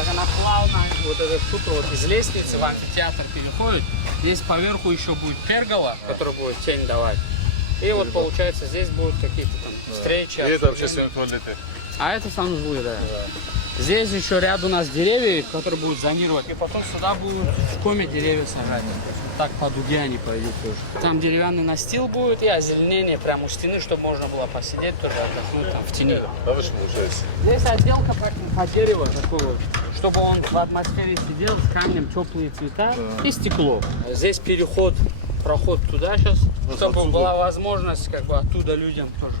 так она плавно, вот этот супер, вот из лестницы в амфитеатр переходит. Здесь поверху еще будет пергола, которая будет тень давать. И вот получается здесь будут какие-то там встречи. И это общественные туалеты. А это санузлы, да. Здесь еще ряд у нас деревьев, которые будут зонировать. И потом сюда будут в коме деревья сажать. Так по дуге они пойдут тоже. Там деревянный настил будет и озеленение прямо у стены, чтобы можно было посидеть тоже, отдохнуть там в тени. А вы что получается? Здесь отделка по дереву такой вот, чтобы он в атмосфере сидел, с камнем, теплые цвета и стекло. Здесь переход, проход туда сейчас, чтобы была возможность как бы оттуда людям тоже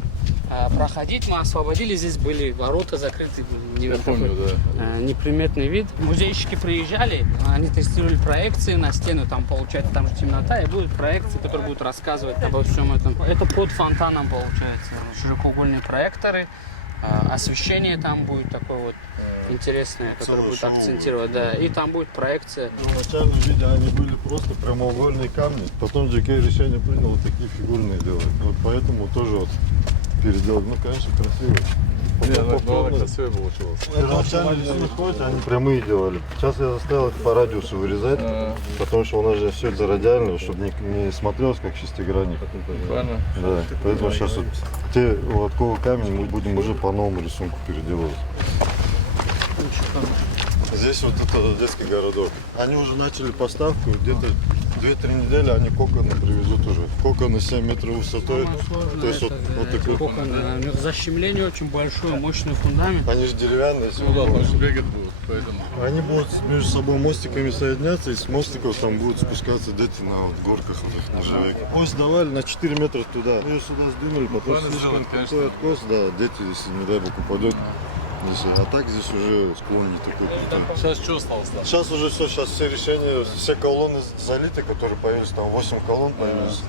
проходить. Мы освободили, здесь были ворота закрыты. Я помню, да. Неприметный вид. Музейщики приезжали, они тестировали проекции на стену, там получается там же темнота, и будут проекции, которые будут рассказывать обо всем этом. Это под фонтаном получается, широкоугольные проекторы, освещение там будет такое вот интересное, которое будет акцентировать, да, и там будет проекция. В начальном виде они были просто прямоугольные камни, потом JK решение принял вот такие фигурные делать, вот поэтому тоже вот переделать, ну конечно красиво. Красиво получилось. Первоначально не ходят, они прямые делали. Сейчас я заставил их по радиусу вырезать, потому что у нас же все это радиально, чтобы не смотрелось как шестигранник. Правильно? Да, поэтому сейчас вот те лотковые камни мы будем уже по новому рисунку переделывать. Здесь вот это детский городок. Они уже начали поставку, где-то 2-3 недели они коконы привезут уже. Коконы 7 метров высотой. То есть вот такой. Кокон, защемление очень большое, мощный фундамент. Они же деревянные. Ну да, там же бегать будут, поэтому. Они будут между собой мостиками соединяться, и с мостиков там будут спускаться дети на вот горках вот, на живеке. Ось давали на 4 метра туда. Ее сюда сдвинули, потом слишком такой откос, да, дети, если не дай бог упадет. А так здесь уже склон не такой крутой. Сейчас что осталось? Сейчас уже все, сейчас все решения, все колонны залиты, которые появились, там 8 колонн появились.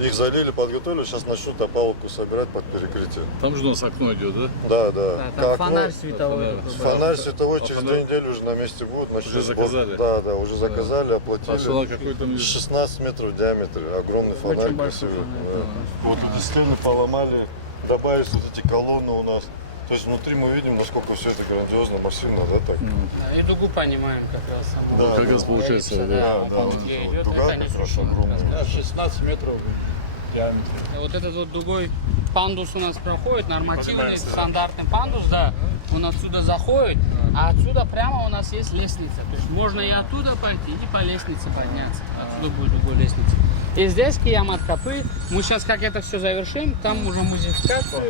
Их залили, подготовили, сейчас начнут опалубку собирать под перекрытие. Там же у нас окно идет, да? Да, да. Да, там фонарь световой. Фонарь световой через 2 недели уже на месте будет. Уже заказали? Да, да, уже заказали, оплатили. А сюда какой-то 16 метров в диаметре, огромный фонарь Очень большой красивый. фонарь, Да. Вот эти стены поломали, добавились вот эти колонны у нас. То есть внутри мы видим, насколько все это грандиозно, массивно, да, так? И дугу понимаем как раз. Да, как раз получается, да, да, по да, дуге вот идет, дуга это как не раз срушено. огромная. 16 метров в диаметре. Вот этот вот дугой пандус у нас проходит, нормативный, стандартный пандус, да, он отсюда заходит, а отсюда прямо у нас есть лестница. То есть можно и оттуда пойти, и по лестнице подняться. Отсюда будет другой лестница. И здесь Киямат Капы. Мы сейчас как это все завершим, там уже музификацию.